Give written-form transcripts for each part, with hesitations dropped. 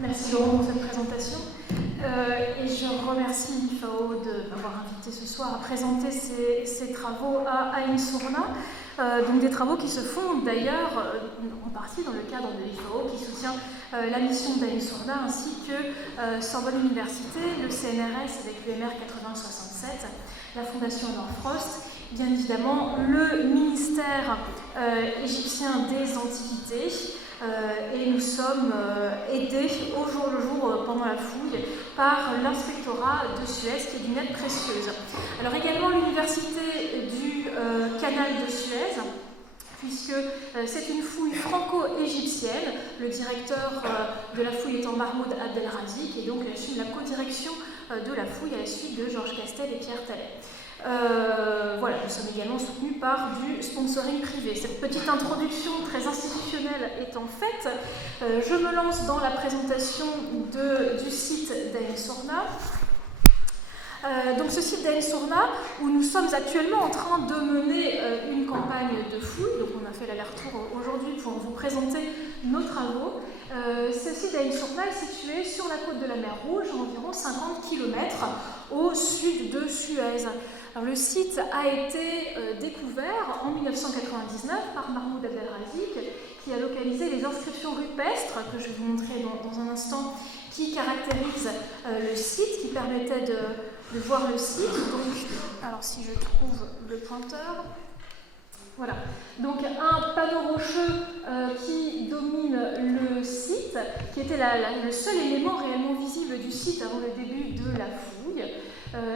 Merci Laurent pour cette présentation. Et je remercie l'IFAO de m'avoir invité ce soir à présenter ses travaux à Ain Sourna. Donc des travaux qui se font d'ailleurs en partie dans le cadre de l'IFAO qui soutient la mission d'Ain Sourna ainsi que Sorbonne Université, le CNRS avec l'UMR 8067, la Fondation Norfrost, bien évidemment le ministère égyptien des Antiquités. Et nous sommes aidés au jour le jour pendant la fouille par l'inspectorat de Suez qui est d'une aide précieuse. Alors également l'université du canal de Suez, puisque c'est une fouille franco-égyptienne. Le directeur de la fouille étant Mahmoud Abdelrazik, et donc il assume la co-direction de la fouille à la suite de Georges Castel et Pierre Tallet. Voilà, nous sommes également soutenus par du sponsoring privé. Cette petite introduction très institutionnelle étant faite, je me lance dans la présentation du site d'Ain Sourna. Donc ce site d'Ain Sourna, où nous sommes actuellement en train de mener une campagne de fouille, donc on a fait l'aller-retour aujourd'hui pour vous présenter nos travaux. Ce site d'Ain Sourna est situé sur la côte de la mer Rouge, à environ 50 km au sud de Suez. Alors, le site a été découvert en 1999 par Mahmoud Abdelrazik, qui a localisé les inscriptions rupestres, que je vais vous montrer dans un instant, qui caractérisent le site, qui permettaient de voir le site. Donc, alors si je trouve le pointeur, voilà. Donc un panneau rocheux qui domine le site, qui était le seul élément réellement visible du site avant le début de la fouille.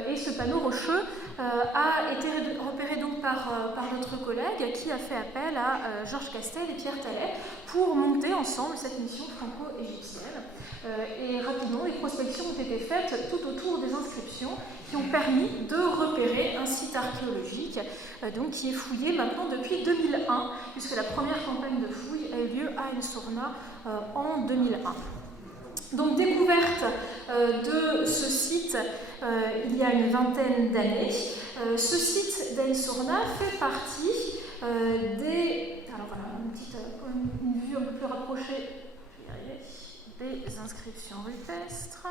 Et ce panneau rocheux a été repéré donc par notre collègue qui a fait appel à Georges Castel et Pierre Tallet pour monter ensemble cette mission franco-égyptienne. Et rapidement, les prospections ont été faites tout autour des inscriptions qui ont permis de repérer un site archéologique donc, qui est fouillé maintenant depuis 2001, puisque la première campagne de fouille a eu lieu à Ain Sourna en 2001. Donc découverte de ce site il y a une vingtaine d'années. Ce site d'Ain Sourna fait partie des... Alors voilà, une vue un peu plus rapprochée, je vais y arriver, des inscriptions rupestres.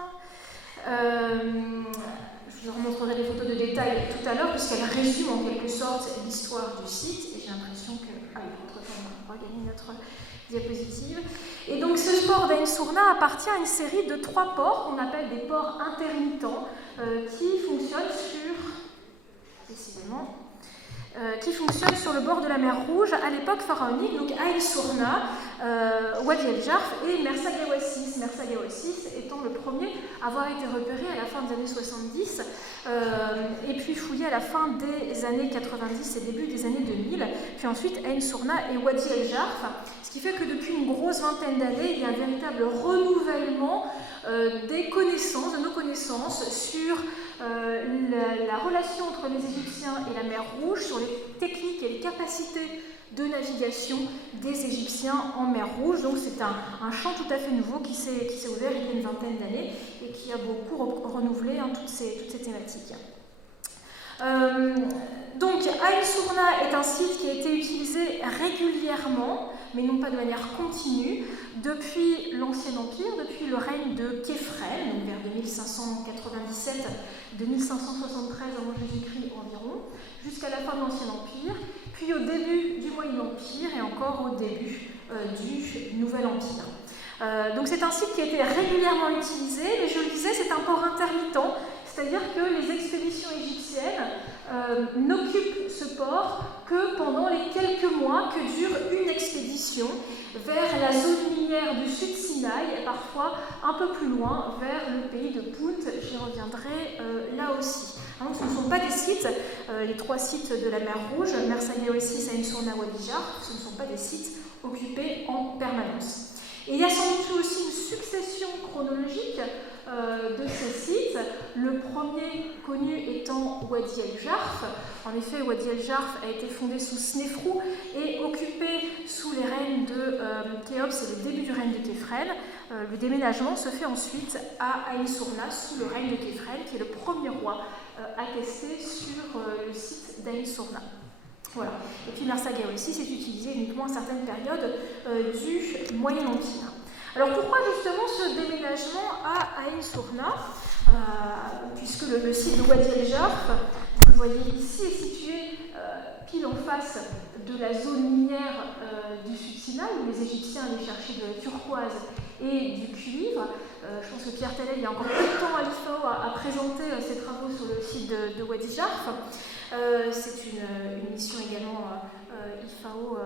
Je vous remontrerai des photos de détail tout à l'heure, puisqu'elles résument en quelque sorte l'histoire du site, et j'ai l'impression que... Ah oui, entre-temps, on va gagner notre diapositive. Et donc ce port d'Ain Sourna appartient à une série de 3 ports qu'on appelle des ports intermittents qui fonctionnent sur le bord de la mer Rouge à l'époque pharaonique, donc Ain Sourna, Wadi El Jarf et Mersa Gawassis. Mersa Gawassis étant le premier à avoir été repéré à la fin des années 70 et puis fouillé à la fin des années 90 et début des années 2000, puis ensuite Ain Sourna et Wadi El Jarf, ce qui fait que depuis une grosse vingtaine d'années, il y a un véritable renouvellement des connaissances, de nos connaissances sur la relation entre les Égyptiens et la mer Rouge, sur les techniques et les capacités de navigation des Égyptiens en mer Rouge. Donc c'est un champ tout à fait nouveau qui s'est ouvert il y a une vingtaine d'années et qui a beaucoup renouvelé toutes ces thématiques. Donc Ain Sourna est un site qui a été utilisé régulièrement, mais non pas de manière continue, depuis l'Ancien Empire, depuis le règne de Képhren, donc vers 2597-2573 avant Jésus-Christ environ, jusqu'à la fin de l'Ancien Empire, puis au début du Moyen Empire et encore au début du Nouvel Empire. Donc c'est un site qui a été régulièrement utilisé, mais je le disais, c'est un port intermittent, c'est-à-dire que les expéditions égyptiennes n'occupent ce port que pendant les quelques mois que dure une expédition vers la zone minière du Sud Sinaï et parfois un peu plus loin vers le pays de Punt. J'y reviendrai là aussi. Donc, ce ne sont pas des sites, les 3 sites de la mer Rouge, Mersa Gawassis, Ain Sourna, Wadi Jarf, ce ne sont pas des sites occupés en permanence. Et il y a sans doute aussi une succession chronologique de ces sites, le premier connu étant Wadi El Jarf. En effet, Wadi El Jarf a été fondé sous Snéfrou et occupé sous les règnes de Khéops et le début du règne de Képhren. Le déménagement se fait ensuite à Ain Sourna sous le règne de Képhren, qui est le premier roi attesté sur le site d'Ain Sourna. Voilà. Et puis Mersa Gawassis est utilisé uniquement à certaines périodes du Moyen Empire. Alors pourquoi justement ce déménagement à Ain Sourna, puisque le site de Wadi el-Jarf, vous le voyez ici, est situé pile en face de la zone minière du Sud-Sinaï, où les Égyptiens allaient chercher de la turquoise et du cuivre. Je pense que Pierre Tallet, il y a encore peu de temps à l'IFAO, a présenté ses travaux sur le site de Wadi Jarf. C'est une mission également IFAO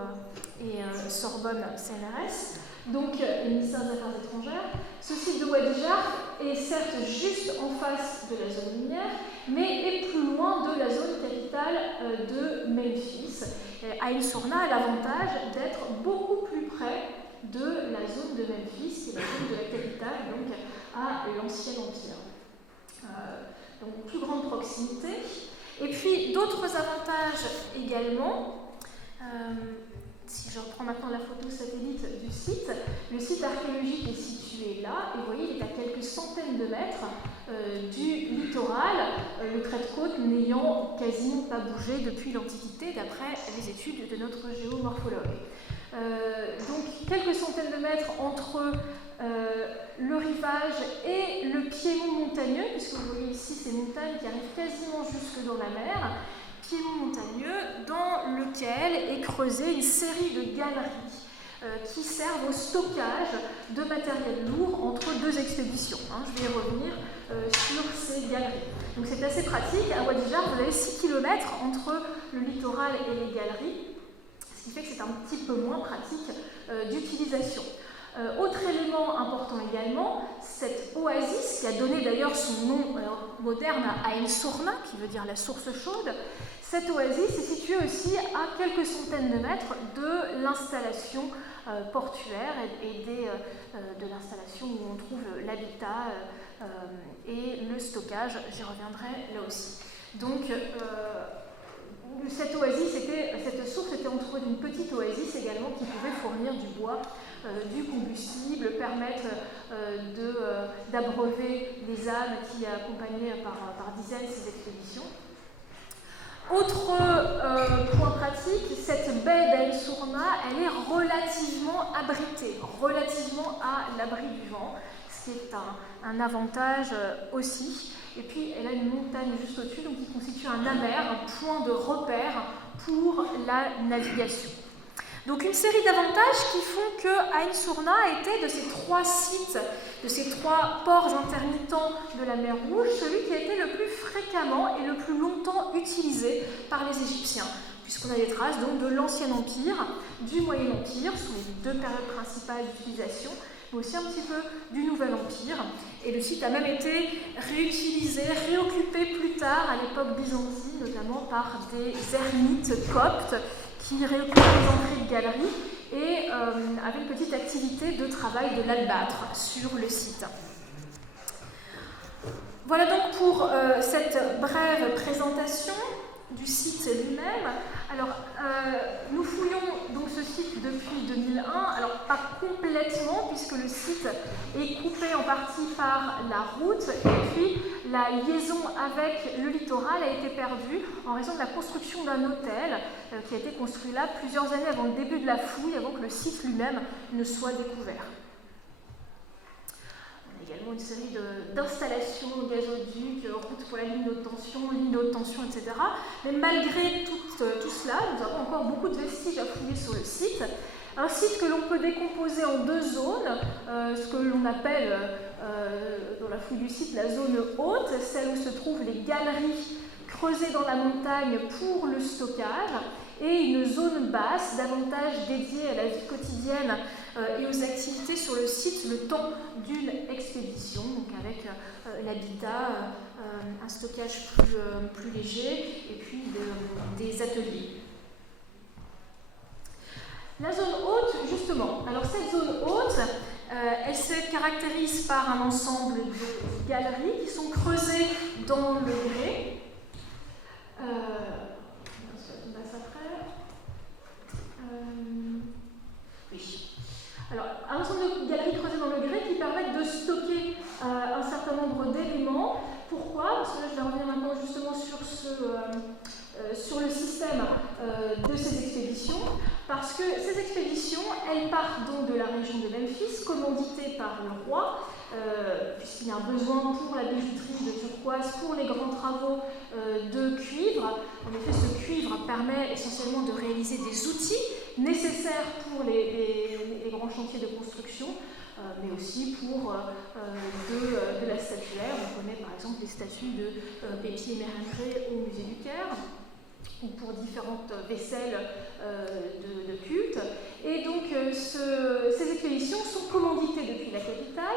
et Sorbonne CNRS, donc le ministère des Affaires étrangères. Ce site de Wadi Jarf est certes juste en face de la zone minière, mais est plus loin de la zone capitale de Memphis. Ain Sourna a l'avantage d'être beaucoup plus près de la zone de Memphis, qui est la zone de la capitale, donc à l'Ancien Empire. Donc plus grande proximité. Et puis d'autres avantages également. Si je reprends maintenant la photo satellite du site, le site archéologique est situé là, et vous voyez, il est à quelques centaines de mètres du littoral, le trait de côte n'ayant quasiment pas bougé depuis l'Antiquité, d'après les études de notre géomorphologue. Donc quelques centaines de mètres entre le rivage et le piémont montagneux, puisque vous voyez ici ces montagnes qui arrivent quasiment jusque dans la mer, piémont montagneux dans lequel est creusée une série de galeries qui servent au stockage de matériel lourd entre deux expéditions. Je vais revenir sur ces galeries. Donc c'est assez pratique. À Wadi Jarf, vous avez 6 km entre le littoral et les galeries, ce qui fait que c'est un petit peu moins pratique d'utilisation. Autre élément important également, cette oasis, qui a donné d'ailleurs son nom moderne à Ain Sourna, qui veut dire la source chaude, cette oasis est située aussi à quelques centaines de mètres de l'installation portuaire et de l'installation où on trouve l'habitat et le stockage, j'y reviendrai là aussi. Donc, cette source était entre une petite oasis également qui pouvait fournir du bois, du combustible, permettre d'abreuver les ânes qui accompagnaient par dizaines ces expéditions. Autre point pratique, cette baie d'Ain Sourna, elle est relativement abritée, relativement à l'abri du vent, ce qui est un avantage aussi. Et puis elle a une montagne juste au-dessus, donc qui constitue un amer, un point de repère pour la navigation. Donc une série d'avantages qui font que Ain Sourna était de ces 3 sites, de ces 3 ports intermittents de la mer Rouge, celui qui a été le plus fréquemment et le plus longtemps utilisé par les Égyptiens, puisqu'on a des traces donc de l'Ancien Empire, du Moyen Empire, ce sont les 2 périodes principales d'utilisation, mais aussi un petit peu du Nouvel Empire. Et le site a même été réutilisé, réoccupé plus tard, à l'époque byzantine, notamment par des ermites coptes, qui réoccupaient les entrées de galeries et avait une petite activité de travail de l'albâtre sur le site. Voilà donc pour cette brève présentation du site lui-même. Alors, nous fouillons donc ce site depuis 2001, alors pas complètement, puisque le site est coupé en partie par la route, et puis la liaison avec le littoral a été perdue en raison de la construction d'un hôtel qui a été construit là plusieurs années avant le début de la fouille, avant que le site lui-même ne soit découvert. Également une série d'installations, gazoducs, routes pour la ligne haute tension, etc. Mais malgré tout cela, nous avons encore beaucoup de vestiges à fouiller sur le site. Un site que l'on peut décomposer en 2 zones, ce que l'on appelle dans la fouille du site la zone haute, celle où se trouvent les galeries creusées dans la montagne pour le stockage, et une zone basse, davantage dédiée à la vie quotidienne et aux activités sur le site le temps d'une expédition, donc avec l'habitat, un stockage plus léger et puis des ateliers. La zone haute, justement, alors cette zone haute, elle se caractérise par un ensemble de galeries qui sont creusées dans le grès. Oui. Alors, un ensemble de galeries creusées dans le grès qui permettent de stocker un certain nombre d'éléments. Pourquoi? Parce que là, je vais revenir maintenant justement sur le système de ces expéditions. Parce que ces expéditions, elles partent donc de la région de Memphis, aussi commandité par le roi, puisqu'il y a un besoin pour la bijouterie de turquoise, pour les grands travaux de cuivre. En effet, ce cuivre permet essentiellement de réaliser des outils nécessaires pour les grands chantiers de construction, mais aussi pour de la statuaire. On connaît par exemple les statues de Betty et Méringré au musée du Caire, ou pour différentes vaisselles de culte. Et donc ces expéditions sont commanditées depuis la capitale.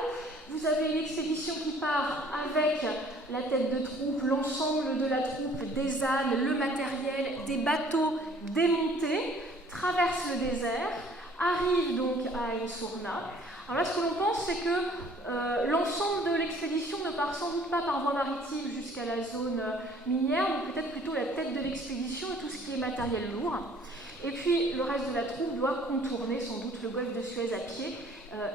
Vous avez une expédition qui part avec la tête de troupe, l'ensemble de la troupe, des ânes, le matériel, des bateaux démontés, traverse le désert, arrive donc à Ain Sourna. Alors là, ce que l'on pense, c'est que l'ensemble de l'expédition ne part sans doute pas par voie maritime jusqu'à la zone minière, mais peut-être plutôt la tête de l'expédition et tout ce qui est matériel lourd. Et puis, le reste de la troupe doit contourner sans doute le golfe de Suez à pied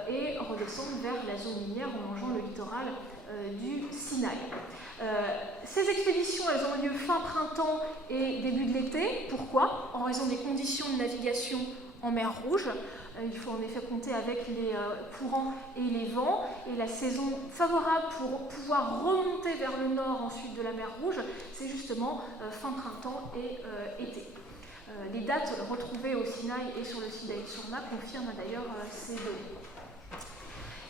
et redescendre vers la zone minière en longeant le littoral du Sinaï. Ces expéditions, elles ont lieu fin printemps et début de l'été. Pourquoi ? En raison des conditions de navigation en mer Rouge. Il faut en effet compter avec les courants et les vents, et la saison favorable pour pouvoir remonter vers le nord ensuite de la mer Rouge, c'est justement fin printemps et été. Les dates retrouvées au Sinaï et sur le site d'Ain Sourna confirment d'ailleurs ces données.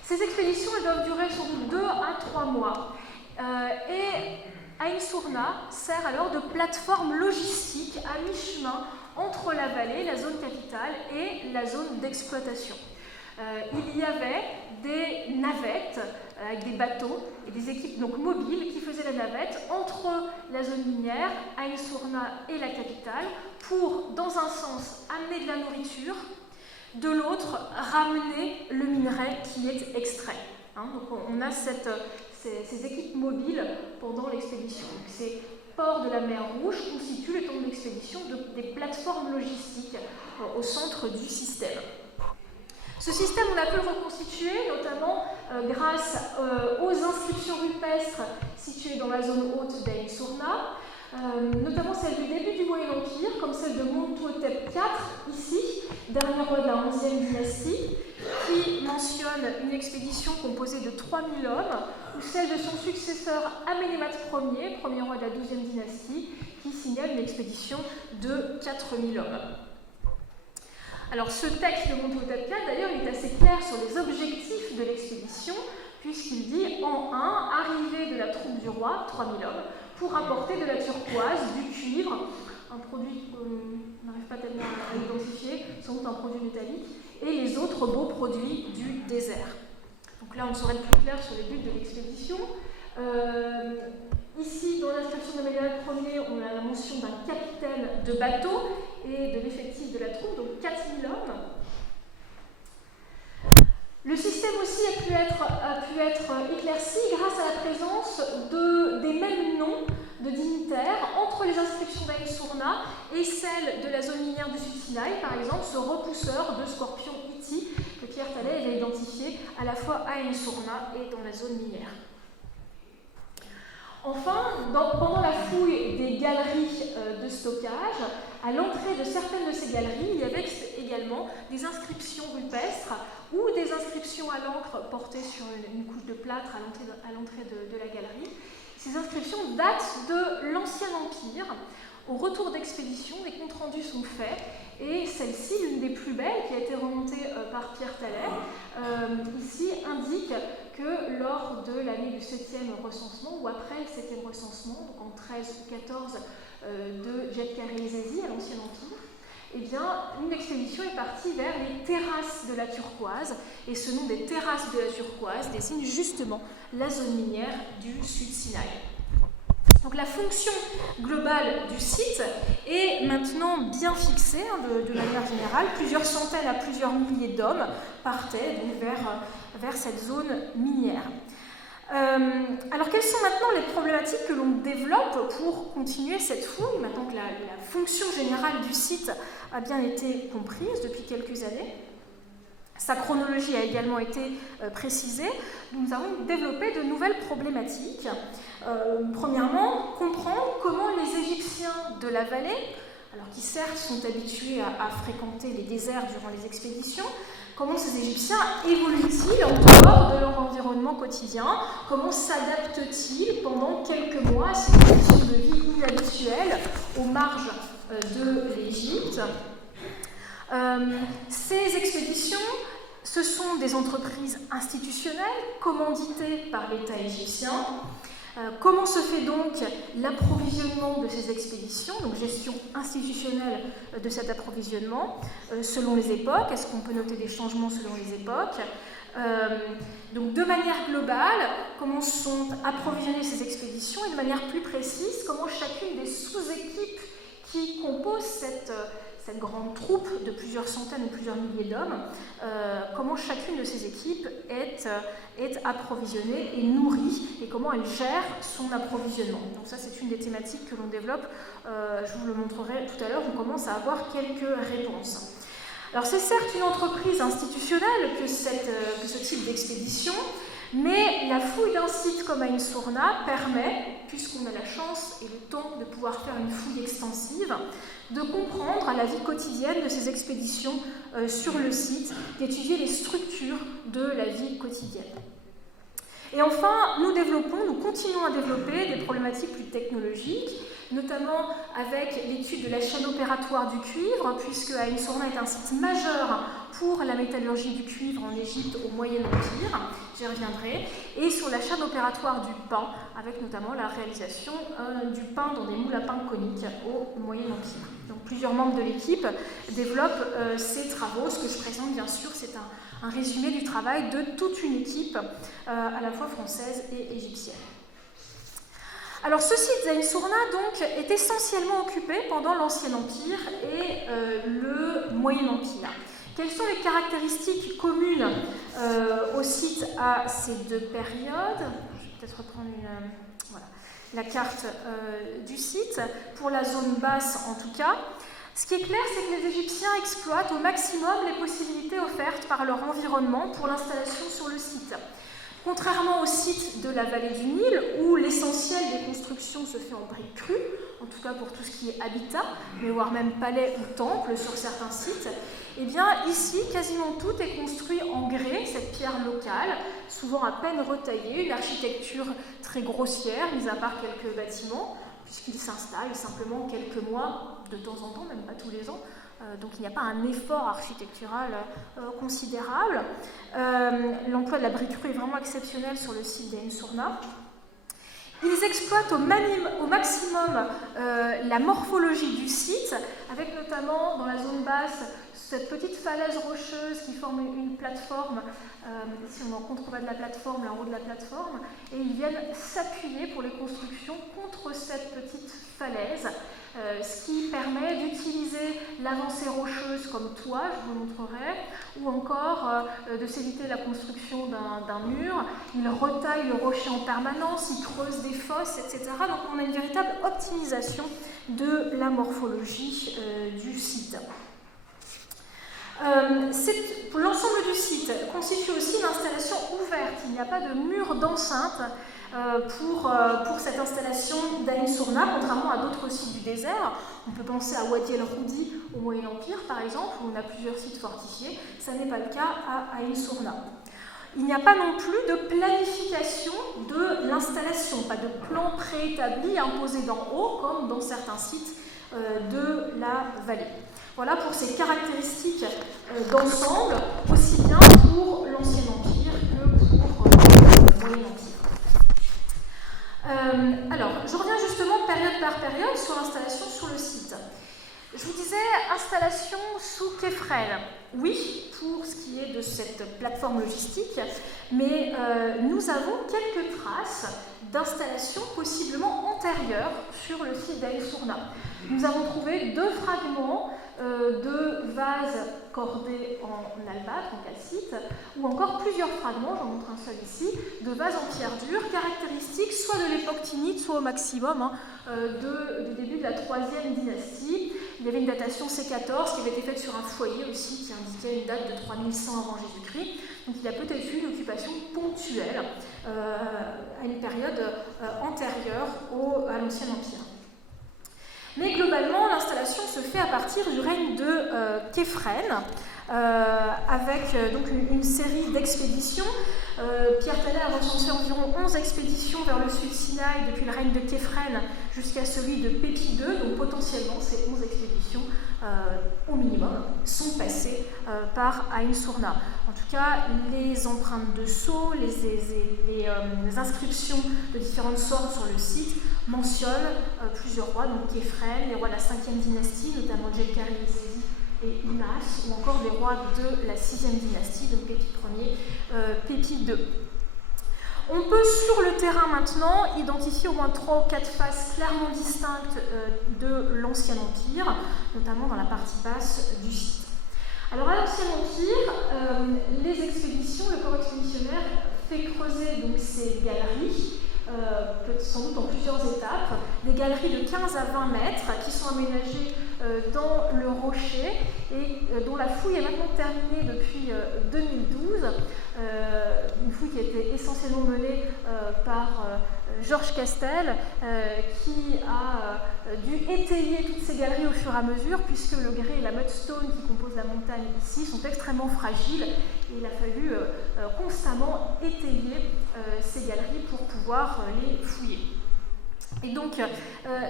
Ces expéditions elles doivent durer sur 2 à 3 mois. Et Ain Sourna sert alors de plateforme logistique à mi-chemin entre la vallée, la zone capitale, et la zone d'exploitation. Il y avait des navettes avec des bateaux et des équipes donc mobiles qui faisaient la navette entre la zone minière, Ain Sourna et la capitale pour, dans un sens, amener de la nourriture, de l'autre, ramener le minerai qui est extrait. Donc on a ces équipes mobiles pendant l'expédition. Ces ports de la mer Rouge constituent le temps de l'expédition des plateformes logistiques au centre du système. Ce système, on a pu le reconstituer, notamment grâce aux inscriptions rupestres situées dans la zone haute d'Ain Sourna, notamment celle du début du Moyen Empire, comme celle de Mentuhotep IV, ici, dernier roi de la 11e dynastie, qui mentionne une expédition composée de 3000 hommes, ou celle de son successeur Amenemhat Ier, premier roi de la 12e dynastie, qui signale une expédition de 4000 hommes. Alors ce texte de Mentuhotep IV, d'ailleurs, il est assez clair sur les objectifs de l'expédition, puisqu'il dit en 1, arrivée de la troupe du roi, 3000 hommes, pour apporter de la turquoise, du cuivre, un produit qu'on n'arrive pas tellement à identifier, sans doute un produit métallique, et les autres beaux produits du désert. Donc là, on saurait être plus clair sur les buts de l'expédition. Ici, dans l'inscription d'Amenemhat Ier, on a la mention d'un capitaine de bateau et de l'effectif de la troupe, donc 4000 hommes. Le système aussi a pu être éclairci grâce à la présence des mêmes noms de dignitaires entre les inscriptions d'Ain Sourna et celles de la zone minière du Sud-Sinaï, par exemple ce repousseur de scorpions Iti que Pierre Tallet avait identifié à la fois à Ain Sourna et dans la zone minière. Enfin, pendant la fouille des galeries de stockage, à l'entrée de certaines de ces galeries, il y avait également des inscriptions rupestres ou des inscriptions à l'encre portées sur une couche de plâtre à l'entrée de la galerie. Ces inscriptions datent de l'Ancien Empire. Au retour d'expédition, des comptes rendus sont faits, et celle-ci, l'une des plus belles, qui a été remontée par Pierre Tallet, ici indique que lors de l'année du 7e recensement, ou après le 7e recensement, donc en 13 ou 14 de Djedkare-Ezezi à l'Ancien Empire, eh bien, une expédition est partie vers les terrasses de la turquoise, et ce nom des terrasses de la turquoise désigne justement la zone minière du Sud-Sinaï. Donc la fonction globale du site est maintenant bien fixée de manière générale. Plusieurs centaines à plusieurs milliers d'hommes partaient donc vers cette zone minière. Alors quelles sont maintenant les problématiques que l'on développe pour continuer cette fouille, maintenant que la fonction générale du site a bien été comprise depuis quelques années? Sa chronologie a également été précisée. Nous avons développé de nouvelles problématiques. Premièrement, comprendre comment les Égyptiens de la vallée, alors qui certes sont habitués à fréquenter les déserts durant les expéditions, Comment ces Égyptiens évoluent-ils en dehors de leur environnement quotidien? Comment s'adaptent-ils pendant quelques mois à ces conditions de vie inhabituelles aux marges de l'Égypte? Ces expéditions, ce sont des entreprises institutionnelles commanditées par l'État égyptien. Comment se fait donc l'approvisionnement de ces expéditions, donc gestion institutionnelle de cet approvisionnement, selon les époques? Est-ce qu'on peut noter des changements selon les époques? Donc de manière globale, comment sont approvisionnées ces expéditions et de manière plus précise, comment chacune des sous-équipes qui composent cette grande troupe de plusieurs centaines ou plusieurs milliers d'hommes, comment chacune de ces équipes est approvisionnée et nourrie et comment elle gère son approvisionnement. Donc ça, c'est une des thématiques que l'on développe, je vous le montrerai tout à l'heure, on commence à avoir quelques réponses. Alors c'est certes une entreprise institutionnelle que ce type d'expédition, mais la fouille d'un site comme Ain Sourna permet, puisqu'on a la chance et le temps de pouvoir faire une fouille extensive, de comprendre la vie quotidienne de ces expéditions sur le site, d'étudier les structures de la vie quotidienne. Et enfin, nous continuons à développer des problématiques plus technologiques, notamment avec l'étude de la chaîne opératoire du cuivre, puisque Ain Sourna est un site majeur pour la métallurgie du cuivre en Égypte au Moyen Empire, j'y reviendrai, et sur la chaîne opératoire du pain, avec notamment la réalisation du pain dans des moules à pain coniques au Moyen Empire. Donc plusieurs membres de l'équipe développent ces travaux. Ce que je présente, bien sûr, c'est un résumé du travail de toute une équipe, à la fois française et égyptienne. Alors ce site d'Ain Sourna donc, est essentiellement occupé pendant l'Ancien Empire et le Moyen Empire. Quelles sont les caractéristiques communes au site à ces deux périodes? Je vais peut-être reprendre la carte du site, pour la zone basse en tout cas. Ce qui est clair, c'est que les Égyptiens exploitent au maximum les possibilités offertes par leur environnement pour l'installation sur le site. Contrairement au site de la vallée du Nil, où l'essentiel des constructions se fait en briques crues, en tout cas pour tout ce qui est habitat, mais voire même palais ou temples sur certains sites, eh bien ici, quasiment tout est construit en grès, cette pierre locale, souvent à peine retaillée, une architecture très grossière, mis à part quelques bâtiments, puisqu'ils s'installent simplement quelques mois, de temps en temps, même pas tous les ans. Donc il n'y a pas un effort architectural considérable. L'emploi de la brique crue est vraiment exceptionnel sur le site d'Ain Sourna. Ils exploitent au maximum la morphologie du site, avec notamment dans la zone basse cette petite falaise rocheuse qui forme une plateforme. Ici on est en contrebas de la plateforme et en haut de la plateforme, et ils viennent s'appuyer pour les constructions contre cette petite falaise, ce qui permet d'utiliser l'avancée rocheuse comme toit, je vous montrerai, ou encore de s'éviter la construction d'un mur. Ils retaillent le rocher en permanence, ils creusent des fosses, etc. Donc on a une véritable optimisation de la morphologie du site. L'ensemble du site constitue aussi une installation ouverte. Il n'y a pas de mur d'enceinte pour cette installation d'Ain Sourna, contrairement à d'autres sites du désert. On peut penser à Wadi el-Roudi au Moyen Empire, par exemple, où on a plusieurs sites fortifiés. Ça n'est pas le cas à Ain Sourna. Il n'y a pas non plus de planification de l'installation, pas de plan préétabli imposé d'en haut, comme dans certains sites de la vallée. Voilà pour ces caractéristiques d'ensemble, aussi bien pour l'Ancien Empire que pour le Moyen Empire. Alors, je reviens justement période par période sur l'installation sur le site. Je vous disais installation sous Kéfrel. Oui, pour ce qui est de cette plateforme logistique, mais nous avons quelques traces d'installation possiblement antérieures sur le site d'Ain Sourna. Nous avons trouvé 2 fragments de vases cordés en albâtre, en calcite, ou encore plusieurs fragments, j'en montre un seul ici, de vases en pierre dure, caractéristiques soit de l'époque tinnite, soit au maximum du début de la 3e dynastie. Il y avait une datation C14 qui avait été faite sur un foyer aussi, qui indiquait une date de 3100 avant Jésus-Christ. Donc il y a peut-être eu une occupation ponctuelle à une période antérieure à l'Ancien Empire. Mais globalement, l'installation se fait à partir du règne de Képhren, avec donc une série d'expéditions. Pierre Tallet a recensé environ 11 expéditions vers le sud Sinaï depuis le règne de Képhren jusqu'à celui de Pépi II, donc potentiellement ces 11 expéditions au minimum sont passées par Aïn Sourna. En tout cas, les empreintes de sceaux, les inscriptions de différentes sortes sur le site mentionnent plusieurs rois, donc Képhren, les rois de la 5e dynastie, notamment Djedkari et Inas, ou encore les rois de la 6e dynastie, donc Pépi Ier, Pépi II. On peut sur le terrain maintenant identifier au moins 3 ou 4 faces clairement distinctes de l'Ancien Empire, notamment dans la partie basse du site. Alors à l'Ancien Empire, les expéditions, le corps expéditionnaire fait creuser donc ces galeries, sans doute en plusieurs étapes, des galeries de 15 à 20 mètres qui sont aménagées dans le rocher et dont la fouille est maintenant terminée depuis 2012. Une fouille qui a été essentiellement menée par Georges Castel, qui a dû étayer toutes ces galeries au fur et à mesure, puisque le grès et la mudstone qui composent la montagne ici sont extrêmement fragiles, et il a fallu constamment étayer ces galeries pour pouvoir les fouiller. Et donc,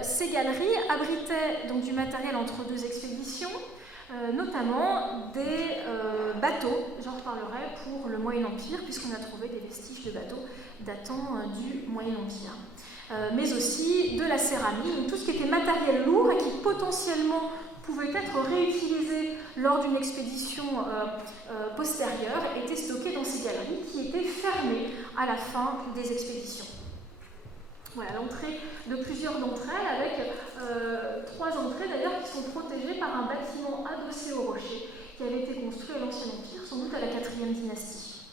ces galeries abritaient donc du matériel entre deux expéditions, notamment des bateaux, j'en reparlerai, pour le Moyen-Empire, puisqu'on a trouvé des vestiges de bateaux datant du Moyen-Empire. Mais aussi de la céramique, donc tout ce qui était matériel lourd et qui potentiellement pouvait être réutilisé lors d'une expédition postérieure, était stocké dans ces galeries qui étaient fermées à la fin des expéditions. Voilà l'entrée de plusieurs d'entre elles, avec 3 entrées d'ailleurs qui sont protégées par un bâtiment adossé au rocher qui avait été construit à l'Ancien Empire, sans doute à la 4e dynastie.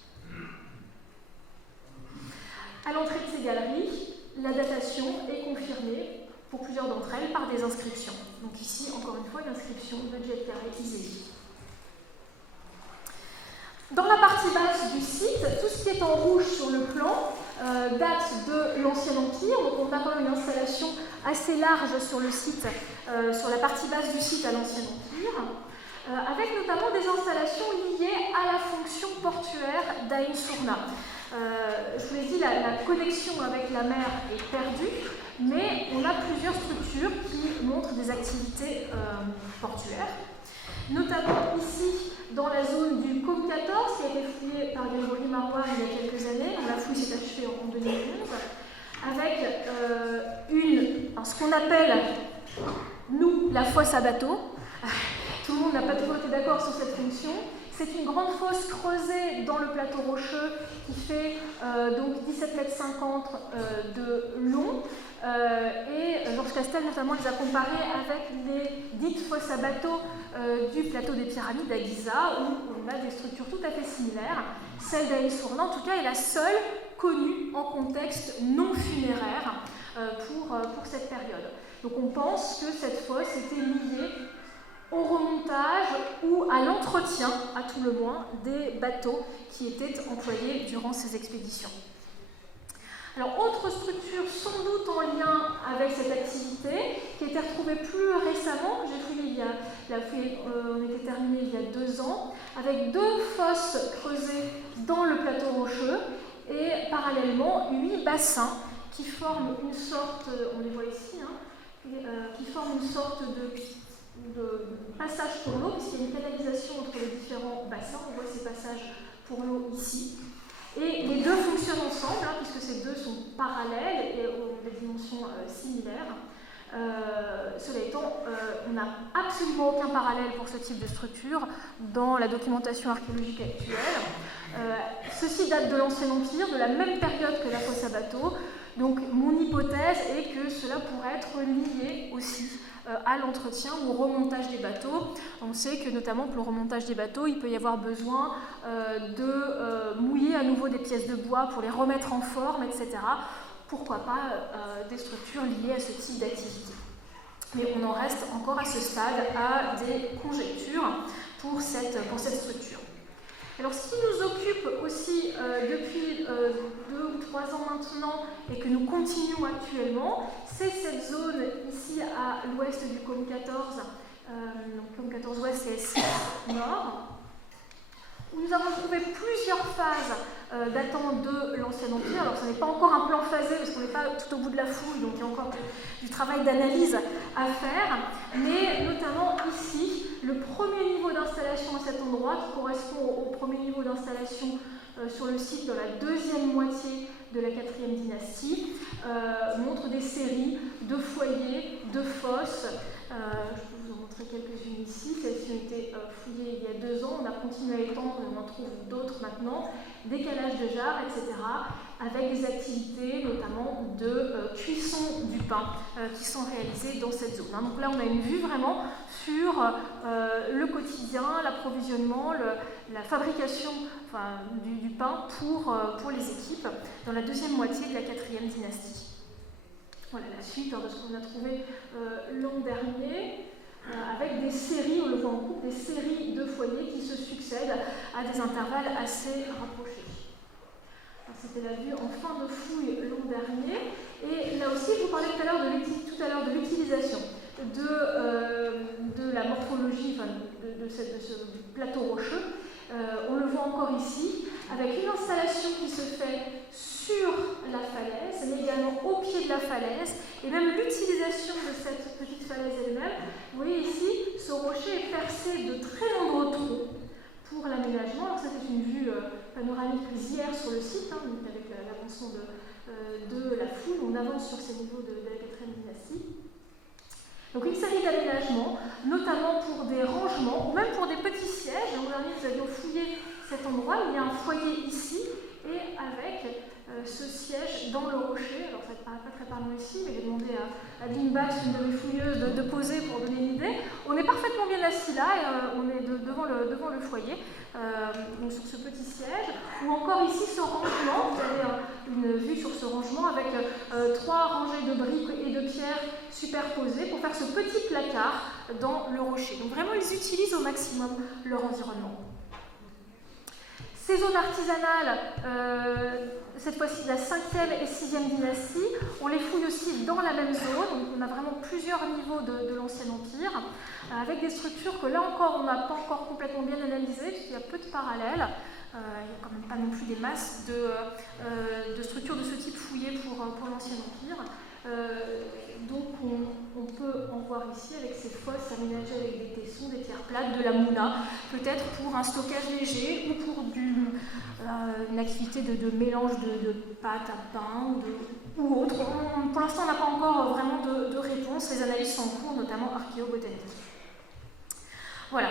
À l'entrée de ces galeries, la datation est confirmée pour plusieurs d'entre elles par des inscriptions. Donc ici, encore une fois, une inscription de Djedkari Izéhi. Dans la partie basse du site, tout ce qui est en rouge sur le plan date de l'Ancien Empire. Donc on a quand même une installation assez large sur le site, sur la partie basse du site à l'Ancien Empire, avec notamment des installations liées à la fonction portuaire d'Aïn Sourna. Je vous l'ai dit, la connexion avec la mer est perdue, mais on a plusieurs structures qui montrent des activités portuaires, notamment ici dans la zone du COM 14 qui a été fouillée par Grégory Marouane il y a quelques années. La fouille s'est achevée en 2011 avec ce qu'on appelle, nous, la fosse à bateau. Tout le monde n'a pas toujours été d'accord sur cette fonction. C'est une grande fosse creusée dans le plateau rocheux qui fait donc 17,50 m de long. Et Georges Castel notamment les a comparés avec les dites fosses à bateau du plateau des Pyramides à Giza, où on a des structures tout à fait similaires. Celle d'Aïn Sourna, en tout cas, est la seule connue en contexte non funéraire pour cette période. Donc on pense que cette fosse était liée au remontage ou à l'entretien, à tout le moins, des bateaux qui étaient employés durant ces expéditions. Alors, autre structure sans doute en lien avec cette activité, qui a été retrouvée plus récemment, que j'ai fouillée on était terminé il y a 2 ans, avec 2 fosses creusées dans le plateau rocheux et parallèlement 8 bassins qui forment une sorte, on les voit ici, qui forment une sorte de passage pour l'eau, puisqu'il y a une canalisation entre les différents bassins. On voit ces passages pour l'eau ici. Et les 2 fonctionnent ensemble, puisque ces 2 sont parallèles et ont des dimensions similaires. Cela étant, on n'a absolument aucun parallèle pour ce type de structure dans la documentation archéologique actuelle. Ceci date de l'Ancien Empire, de la même période que la fosse à bateau. Donc mon hypothèse est que cela pourrait être lié aussi à l'entretien ou au remontage des bateaux. On sait que notamment pour le remontage des bateaux, il peut y avoir besoin de mouiller à nouveau des pièces de bois pour les remettre en forme, etc. Pourquoi pas des structures liées à ce type d'activité. Mais on en reste encore à ce stade à des conjectures pour cette structure. Alors ce qui nous occupe aussi depuis 2 ou 3 ans maintenant et que nous continuons actuellement, c'est cette zone ici à l'ouest du COM 14, donc COM 14 ouest et S6 nord, où nous avons trouvé plusieurs phases datant de l'Ancien Empire. Alors ce n'est pas encore un plan phasé parce qu'on n'est pas tout au bout de la fouille, donc il y a encore du travail d'analyse à faire, mais notamment ici, le premier niveau d'installation à cet endroit, qui correspond au premier niveau d'installation sur le site dans la deuxième moitié de la 4e dynastie, montre des séries de foyers, de fosses. Je peux vous en montrer quelques-unes ici. Celles-ci ont été fouillées il y a 2 ans. On a continué à étendre, on en trouve d'autres maintenant. Décalage de jarres, etc. Avec des activités notamment de cuisson du pain qui sont réalisées dans cette zone. Donc là, on a une vue vraiment sur le quotidien, l'approvisionnement, la fabrication du pain pour les équipes dans la deuxième moitié de la 4e dynastie. Voilà la suite de ce qu'on a trouvé l'an dernier, avec des séries, on le voit en coupe, des séries de foyers qui se succèdent à des intervalles assez rapprochés. C'était la vue en fin de fouille l'an dernier. Et là aussi, je vous parlais tout à l'heure de l'utilisation de la morphologie de ce plateau rocheux. On le voit encore ici, avec une installation qui se fait sur la falaise, mais également au pied de la falaise, et même l'utilisation de cette petite falaise elle-même. Vous voyez ici, ce rocher est percé de très nombreux trous pour l'aménagement. Alors ça, c'est une vue panoramique d'hier sur le site, avec l'avancement de la foule. On avance sur ces niveaux de la 4e dynastie. Donc une série d'aménagements, notamment pour des rangements, ou même pour des petits sièges. L'an dernier, nous avions fouillé cet endroit. Il y a un foyer ici, et avec ce siège dans le rocher. Alors ça ne paraît pas très parlant ici, mais j'ai demandé à Lynn Bax, une de mes fouilleuses, de poser pour donner une idée. On est parfaitement bien assis là, et on est devant le foyer, donc sur ce petit siège. Ou encore ici, ce rangement, vous avez une vue sur ce rangement avec 3 rangées de briques et de pierres superposées pour faire ce petit placard dans le rocher. Donc vraiment, ils utilisent au maximum leur environnement. Ces zones artisanales, cette fois-ci de la 5e et 6e dynastie, on les fouille aussi dans la même zone. Donc on a vraiment plusieurs niveaux de l'Ancien Empire, avec des structures que là encore on n'a pas encore complètement bien analysées, puisqu'il y a peu de parallèles. Il n'y a quand même pas non plus des masses de structures de ce type fouillées pour l'Ancien Empire. Donc on peut en voir ici avec ces fosses aménagées avec des tessons, des pierres plates, de la mouna, peut-être pour un stockage léger ou pour une activité de mélange de pâte à pain ou autre. Pour l'instant, on n'a pas encore vraiment de réponse. Les analyses sont en cours, notamment archéo-botaniques. Voilà.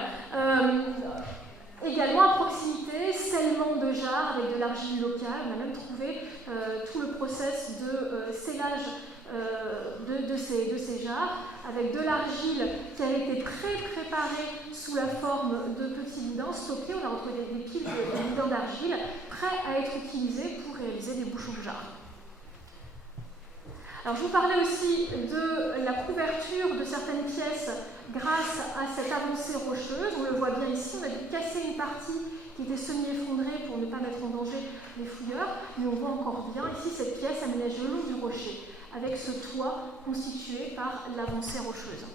Également à proximité, scellement de jarres avec de l'argile locale. On a même trouvé tout le process de scellage de ces jarres, avec de l'argile qui a été préparée sous la forme de petits boudins stockés. On a retrouvé des piles de boudins d'argile prêts à être utilisés pour réaliser des bouchons de jarres. Alors je vous parlais aussi de la couverture de certaines pièces grâce à cette avancée rocheuse. On le voit bien ici, on a dû casser une partie qui était semi-effondrée pour ne pas mettre en danger les fouilleurs, mais on voit encore bien ici cette pièce aménagée le long du rocher, avec ce toit constitué par l'avancée rocheuse.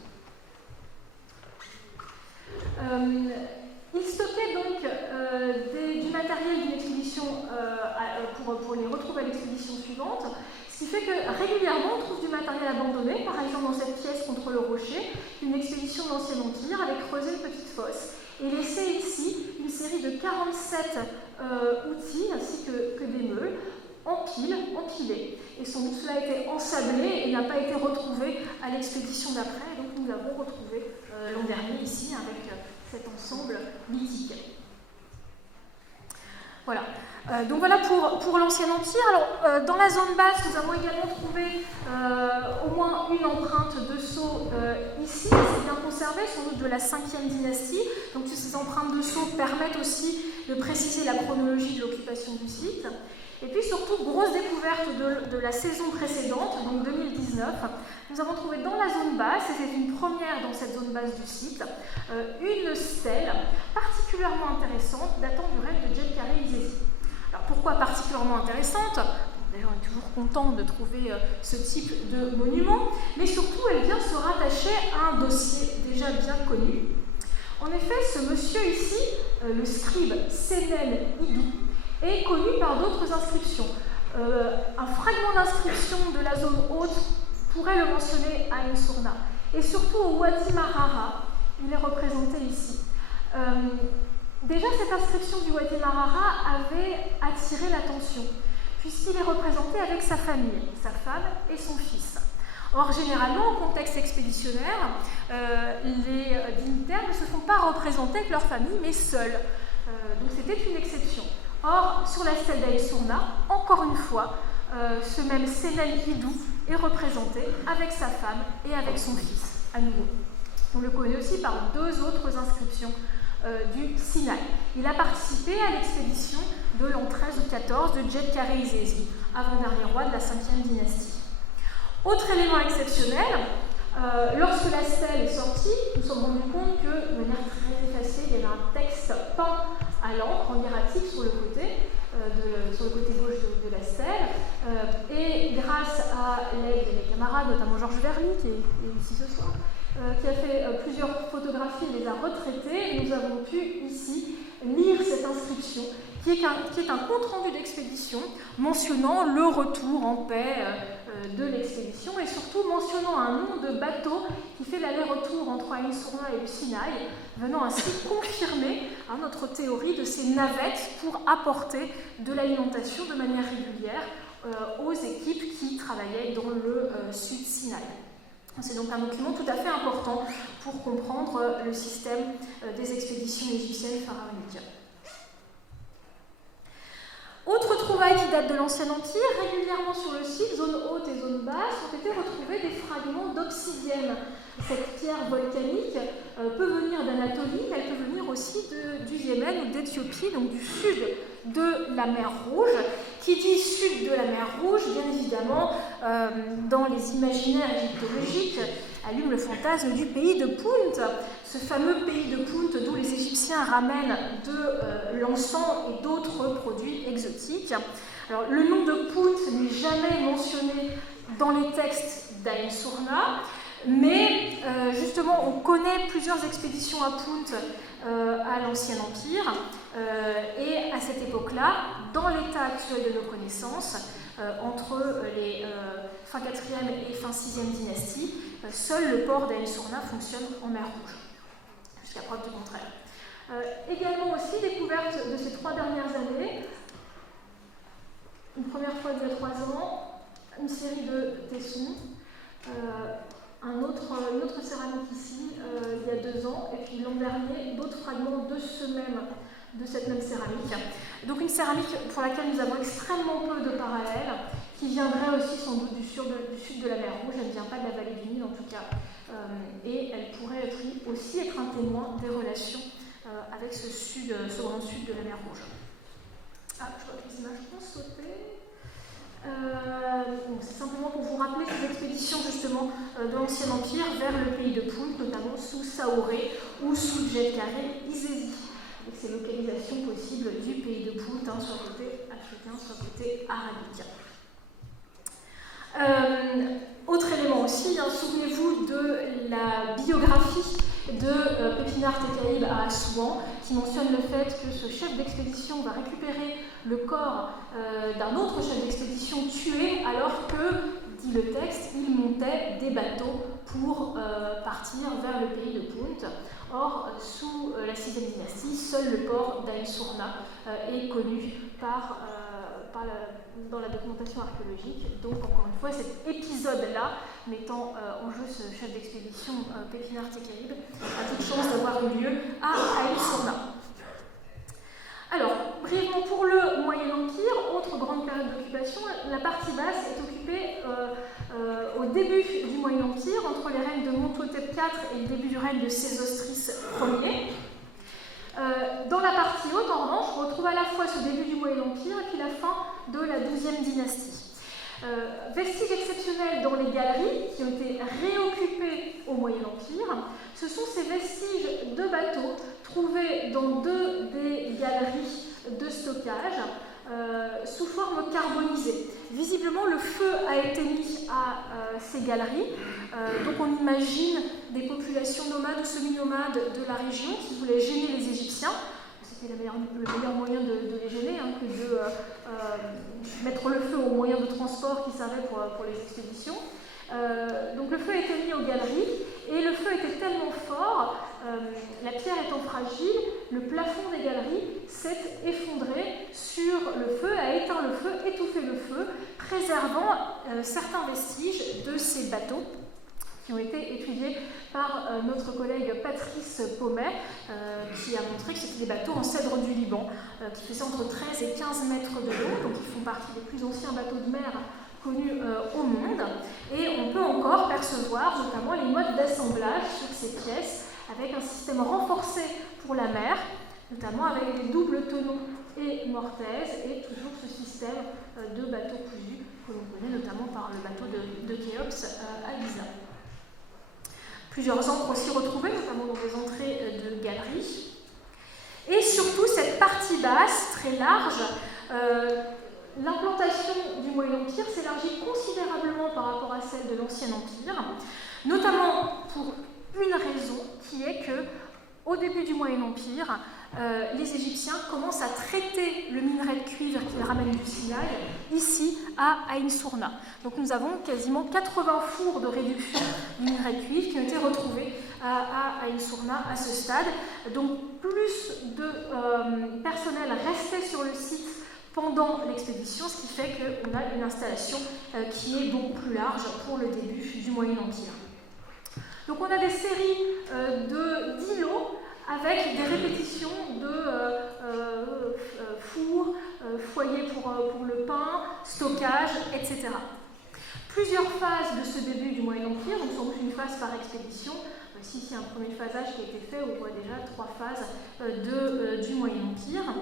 Il stockait donc du matériel d'une expédition pour les retrouver à l'expédition suivante, ce qui fait que régulièrement on trouve du matériel abandonné, par exemple dans cette pièce contre le rocher, une expédition de l'Ancien Empire avait creusé une petite fosse et laissé ici une série de 47 outils ainsi que des meules empilés. Et sans doute cela a été ensablé et n'a pas été retrouvé à l'expédition d'après. Donc nous l'avons retrouvé l'an dernier ici avec cet ensemble mythique. Voilà. Donc voilà pour l'Ancien Empire. Alors dans la zone basse, nous avons également trouvé au moins une empreinte de sceau ici, c'est bien conservé, sans doute de la 5e dynastie. Donc ces empreintes de sceau permettent aussi de préciser la chronologie de l'occupation du site. Et puis surtout, grosse découverte de la saison précédente, donc 2019, nous avons trouvé dans la zone basse, et c'est une première dans cette zone basse du site, une stèle particulièrement intéressante datant du règne de Djedkare-Isesi. Alors pourquoi particulièrement intéressante ? D'ailleurs, on est toujours content de trouver ce type de monument, mais surtout elle vient se rattacher à un dossier déjà bien connu. En effet, ce monsieur ici le scribe Sénel Idou, est connu par d'autres inscriptions. Un fragment d'inscription de la zone haute pourrait le mentionner à Ain Sourna. Et surtout au Wadi Marara, il est représenté ici. Déjà, cette inscription du Wadi Marara avait attiré l'attention, puisqu'il est représenté avec sa famille, sa femme et son fils. Or, généralement, en contexte expéditionnaire, les dignitaires ne se font pas représenter avec leur famille, mais seuls. Donc c'était une exception. Or, sur la stèle d'Ain Sourna, encore une fois, ce même Sénel Idou est représenté avec sa femme et avec son fils, à nouveau. On le connaît aussi par deux autres inscriptions du Sinaï. Il a participé à l'expédition de l'an 13 ou 14 de Djedkare-Isesi, avant-dernier roi de la 5e dynastie. Autre élément exceptionnel, lorsque la stèle est sortie, nous nous sommes rendus compte que, de manière très effacée, il y avait un texte peint à l'encre en hiératique sur le côté, sur le côté gauche de la stèle, et grâce à l'aide de mes camarades, notamment Georges Verly, qui est ici ce soir, qui a fait plusieurs photographies et les a retraitées, nous avons pu ici lire cette inscription, qui est un compte-rendu d'expédition mentionnant le retour en paix de l'expédition et surtout mentionnant un nom de bateau qui fait l'aller-retour entre Ain Sourna et le Sinaï, venant ainsi confirmer notre théorie de ces navettes pour apporter de l'alimentation de manière régulière aux équipes qui travaillaient dans le sud Sinaï. C'est donc un document tout à fait important pour comprendre le système des expéditions égyptiennes pharaoniques. Autre trouvaille qui date de l'Ancien Empire, régulièrement sur le site, zone haute et zone basse, ont été retrouvés des fragments d'obsidienne. Cette pierre volcanique peut venir d'Anatolie, mais elle peut venir aussi du Yémen ou d'Éthiopie, donc du sud de la mer Rouge. Qui dit sud de la mer Rouge, bien évidemment, dans les imaginaires égyptologiques, allume le fantasme du pays de Punt, ce fameux pays de Punt d'où les Égyptiens ramènent de l'encens et d'autres produits exotiques. Alors, le nom de Punt n'est jamais mentionné dans les textes d'Ain Sourna, mais justement, on connaît plusieurs expéditions à Punt à l'Ancien Empire, et à cette époque-là, dans l'état actuel de nos connaissances, entre les fin 4e et fin 6e dynastie, seul le port d'Ain Sourna fonctionne en mer Rouge, jusqu'à preuve du contraire. Également aussi, découverte de ces 3 dernières années, une première fois il y a 3 ans, une série de tessons, une autre céramique ici, il y a 2 ans, et puis l'an dernier, d'autres fragments de cette même céramique. Donc une céramique pour laquelle nous avons extrêmement peu de parallèles, qui viendrait aussi sans doute du sud de la mer Rouge, elle ne vient pas de la vallée du Nil en tout cas, et elle pourrait aussi être un témoin des relations avec ce grand sud de la mer Rouge. Ah, je crois que les images ont sauté. C'est simplement pour vous rappeler ces expéditions justement de l'Ancien Empire vers le pays de Punt, notamment sous Saoré ou sous Djedkare-Isesi, avec ces localisations possibles du pays de Punt, soit côté africain, soit côté arabique. Autre élément aussi, souvenez-vous de la biographie de Pékinard Tekaïb à Assouan, qui mentionne le fait que ce chef d'expédition va récupérer le corps d'un autre chef d'expédition tué alors que, dit le texte, il montait des bateaux pour partir vers le pays de Punt. Or, sous la 6e dynastie, seul le port d'Ain Sourna est connu dans la documentation archéologique. Donc, encore une fois, cet épisode-là, mettant en jeu ce chef d'expédition Pékinard Tekaïb, a toute chance d'avoir eu lieu à Ain Sourna. Alors, brièvement, pour le Moyen-Empire, autre grande période d'occupation, la partie basse est occupée au début du Moyen-Empire, entre les règnes de Montotep IV et le début du règne de Sésostris Ier. Dans la partie haute, en revanche, on retrouve à la fois ce début du Moyen-Empire et puis la fin de la 12e dynastie. Vestiges exceptionnels dans les galeries qui ont été réoccupées au Moyen-Empire, ce sont ces vestiges de bateaux trouvés dans 2 des galeries de stockage sous forme carbonisée. Visiblement, le feu a été mis à ces galeries, donc on imagine des populations nomades ou semi-nomades de la région qui voulaient gêner les Égyptiens. C'est c'était le meilleur moyen de les gêner, hein, que de mettre le feu aux moyens de transport qui servaient pour les expéditions. Donc le feu a été mis aux galeries, et le feu était tellement fort, la pierre étant fragile, le plafond des galeries s'est effondré sur le feu, a éteint le feu, étouffé le feu, préservant certains vestiges de ces bateaux qui ont été étudiés par notre collègue Patrice Paumet, qui a montré que c'était des bateaux en cèdre du Liban, qui faisaient entre 13 et 15 mètres de long, donc ils font partie des plus anciens bateaux de mer connus au monde. Et on peut encore percevoir notamment les modes d'assemblage sur ces pièces, avec un système renforcé pour la mer, notamment avec des doubles tenons et mortaises, et toujours ce système de bateaux cousus que l'on connaît notamment par le bateau de Khéops à Giza. Plusieurs ancres aussi retrouvées, notamment dans des entrées de galeries. Et surtout, cette partie basse, très large, l'implantation du Moyen-Empire s'élargit considérablement par rapport à celle de l'Ancien Empire, notamment pour une raison qui est que, au début du Moyen-Empire, les Égyptiens commencent à traiter le minerai de cuivre qu'ils ramènent du Sinaï, ici à Ain Sourna. Donc nous avons quasiment 80 fours de réduction du minerai de cuivre qui ont été retrouvés à Ain Sourna à ce stade. Donc plus de personnel restait sur le site pendant l'expédition, ce qui fait qu'on a une installation qui est beaucoup plus large pour le début du Moyen-Empire. Donc on a des séries d'îlots avec des répétitions de fours, foyers pour le pain, stockage, etc. Plusieurs phases de ce début du Moyen-Empire, donc sans doute une phase par expédition. Ici, c'est un premier phasage qui a été fait, on voit déjà 3 phases du Moyen-Empire.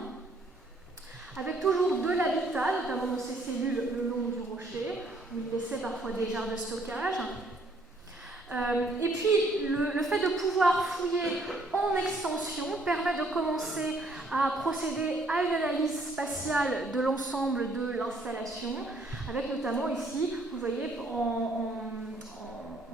Avec toujours de l'habitat, notamment dans ces cellules le long du rocher, où il laissait parfois des jarres de stockage. Et puis, le fait de pouvoir fouiller en extension permet de commencer à procéder à une analyse spatiale de l'ensemble de l'installation, avec notamment ici, vous voyez, en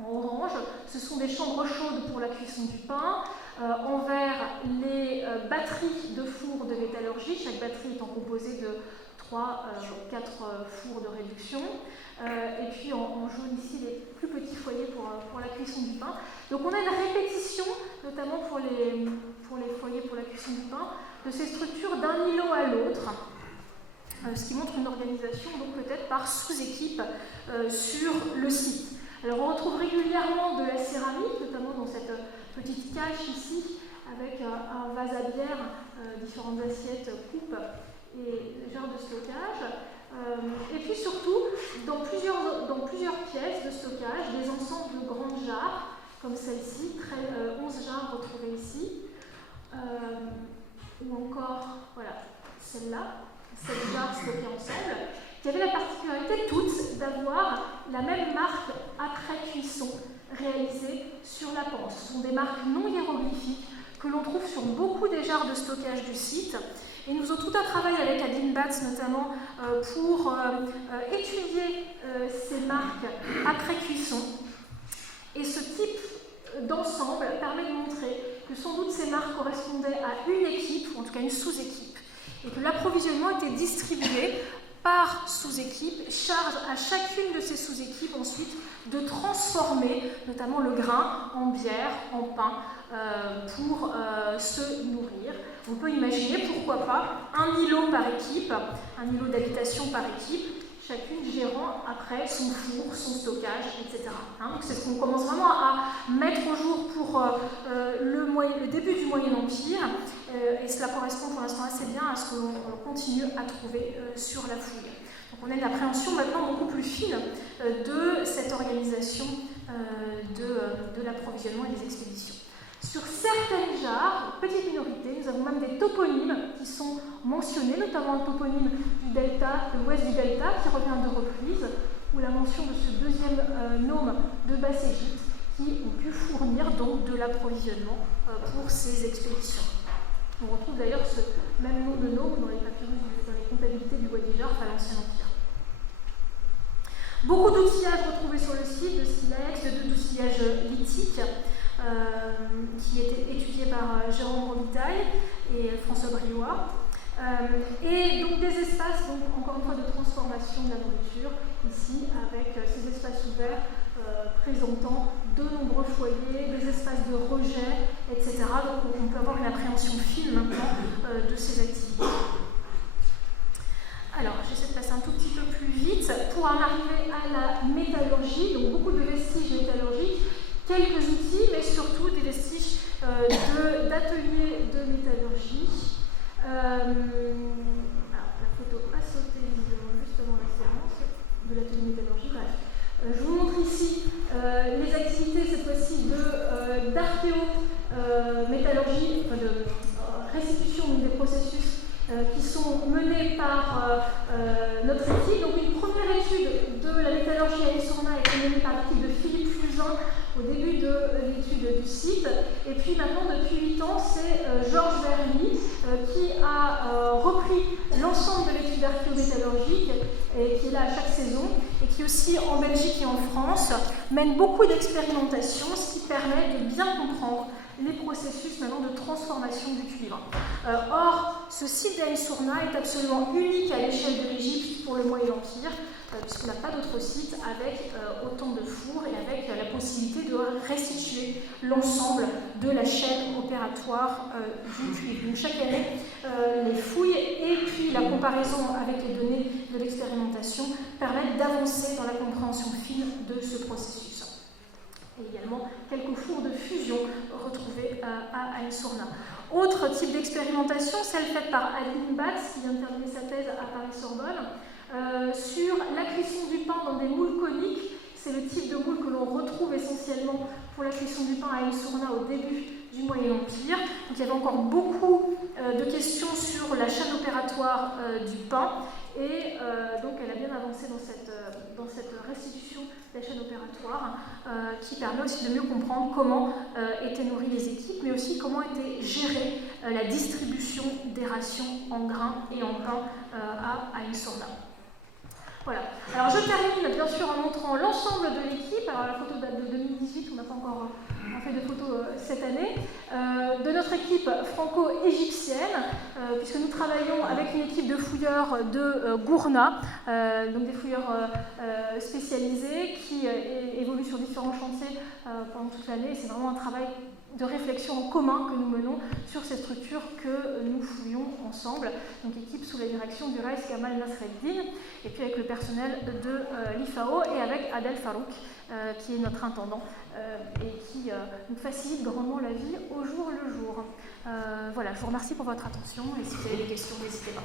orange, ce sont des chambres chaudes pour la cuisson du pain. En vert, les batteries de fours de métallurgie, chaque batterie étant composée de 3 ou 4 fours de réduction. Et puis en jaune ici, les plus petits foyers pour la cuisson du pain. Donc on a une répétition, notamment pour les foyers pour la cuisson du pain, de ces structures d'un îlot à l'autre, ce qui montre une organisation donc peut-être par sous-équipe sur le site. Alors on retrouve régulièrement de la céramique, notamment dans cette petite cache ici, avec un vase à bière, différentes assiettes, coupes et jarres de stockage. Et puis surtout, dans plusieurs pièces de stockage, des ensembles de grandes jarres, comme celle-ci, 11 jarres retrouvées ici, ou encore, voilà, celle-là, 7 jarres stockées ensemble, qui avaient la particularité toutes d'avoir la même marque après cuisson réalisée sur la panse. Ce sont des marques non hiéroglyphiques que l'on trouve sur beaucoup des jarres de stockage du site. Et nous avons tout un travail avec Adeline Batz notamment pour étudier ces marques après cuisson. Et ce type d'ensemble permet de montrer que sans doute ces marques correspondaient à une équipe, ou en tout cas une sous-équipe, et que l'approvisionnement était distribué par sous-équipe, charge à chacune de ces sous-équipes ensuite de transformer notamment le grain en bière, en pain, pour se nourrir. On peut imaginer, pourquoi pas, un îlot par équipe, un îlot d'habitation par équipe, chacune gérant après son four, son stockage, etc. Donc c'est ce qu'on commence vraiment à mettre au jour pour le début du Moyen-Empire, et cela correspond pour l'instant assez bien à ce que l'on continue à trouver sur la fouille. Donc on a une appréhension maintenant beaucoup plus fine de cette organisation de l'approvisionnement et des expéditions. Sur certaines jarres, petite minorité, nous avons même des toponymes qui sont mentionnés, notamment le toponyme du delta, de l'ouest du delta, qui revient de reprise, ou la mention de ce deuxième nome de Basse-Égypte, qui ont pu fournir donc de l'approvisionnement pour ces expéditions. On retrouve d'ailleurs ce même nom de nome dans les papyrus, dans les comptabilités du Wadi Jarf à l'Ancien Empire. Beaucoup d'outillages retrouvés sur le site, de silex, d'outillages lithiques. qui était étudié par Jérôme Robitaille et François Briouat. Et donc des espaces, donc, encore une fois, de transformation de la nourriture, ici avec ces espaces ouverts présentant de nombreux foyers, des espaces de rejet, etc. Donc on peut avoir une appréhension fine maintenant de ces activités. Alors, j'essaie de passer un tout petit peu plus vite pour en arriver à la métallurgie, donc beaucoup de vestiges métallurgiques, quelques outils, mais surtout des vestiges d'ateliers de métallurgie. Alors, la photo a sauté visiblement justement la séance de l'atelier métallurgie. Bref. Je vous montre ici les activités, cette fois-ci, d'archéométallurgie, enfin de restitution des processus qui sont menés par notre équipe. Donc une première étude de la métallurgie à Aix-sur-Ornain a été menée par l'équipe de Philippe Fusain au début de l'étude du site. Et puis maintenant, depuis 8 ans, c'est Georges Verny qui a repris l'ensemble de l'étude archéométallurgique et qui est là à chaque saison et qui aussi en Belgique et en France mène beaucoup d'expérimentations, ce qui permet de bien comprendre les processus maintenant de transformation du cuivre. Or, ce site d'Aix-sur-Ornain est absolument unique à l'échelle de l'Égypte pour le Moyen-Empire, puisqu'on n'a pas d'autres sites avec autant de fours et avec la possibilité de restituer l'ensemble de la chaîne opératoire du cuivre. Donc chaque année, les fouilles et puis la comparaison avec les données de l'expérimentation permettent d'avancer dans la compréhension fine de ce processus. Et également quelques fours de fusion retrouvés à Aix-sur-Ornain. Autre type d'expérimentation, celle faite par Adeline Batz, qui vient de terminer sa thèse à Paris-Sorbonne, sur la cuisson du pain dans des moules coniques. C'est le type de moule que l'on retrouve essentiellement pour la cuisson du pain à Aix-sur-Ornain au début du Moyen-Empire. Donc il y avait encore beaucoup de questions sur la chaîne opératoire du pain. Et donc elle a bien avancé dans cette restitution de la chaîne opératoire qui permet aussi de mieux comprendre comment étaient nourries les équipes, mais aussi comment était gérée la distribution des rations en grains et en pain à Aix-sur-Ornain. Voilà. Alors je termine bien sûr en montrant l'ensemble de l'équipe. Alors la photo date de 2018, on n'a pas encore fait de photos cette année. De notre équipe franco-égyptienne, puisque nous travaillons avec une équipe de fouilleurs de Gourna, donc des fouilleurs spécialisés qui évoluent sur différents chantiers pendant toute l'année. C'est vraiment un travail de réflexion en commun que nous menons sur ces structures que nous fouillons ensemble. Donc équipe sous la direction du Raïs Kamal Nasreddin, et puis avec le personnel de l'IFAO et avec Adel Farouk, qui est notre intendant et qui nous facilite grandement la vie au jour le jour. Voilà, je vous remercie pour votre attention et si vous avez des questions, n'hésitez pas.